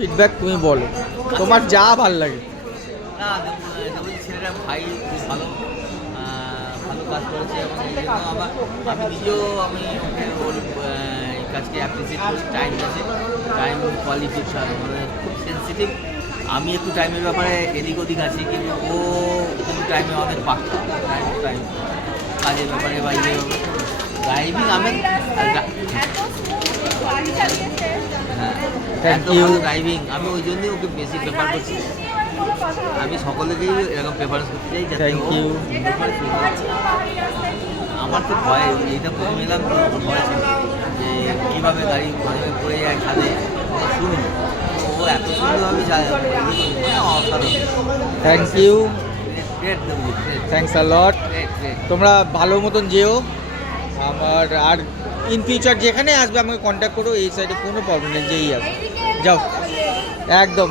Feedback তুমি বলো, তোমার যা ভাল লাগে। না যেমন ছেলেটা ভাই খুব ভালো, ভালো কাজ করেছে এবং এই জন্য আমি নিজেও ওকে ওর এই কাজকে অ্যাপ্রিসিয়েট করি। টাইম আছে, টাইম কোয়ালিটি মানে খুব সেন্সিটিভ। আমি একটু টাইমের ব্যাপারে এদিক ওদিক আছি, কিন্তু ও কিন্তু টাইমে অনেক পাক্কা। টাইম কাজের ব্যাপারে বা ইয়ে ড্রাইভিং আমি হ্যাঁ Thank এত you. ভালো ড্রাইভিং, আমি ওই জন্যই ওকে বেশি প্রেফার করছি। আমি সকলেকেই এরকম প্রেফারেন্স করতে চাই যাতে Thank ও you. সুন্দর করে আমার তো ভয়, এইটা প্রথম এলাম তো ভয় ছিল যে কীভাবে গাড়ি পড়ে যায় খাদে শুনি। ও এত সুন্দরভাবে যায়, অসাধারণ। থ্যাংক ইউ, গ্রেট দেবো, thanks a lot. Great great. তোমরা ভালো মতন যেও, আমার আর ইন ফিউচার যেখানে আসবে আমাকে কন্ট্যাক্ট করো, এই সাইডে কোনো প্রবলেম নেই, যেই আসবে যাও একদম।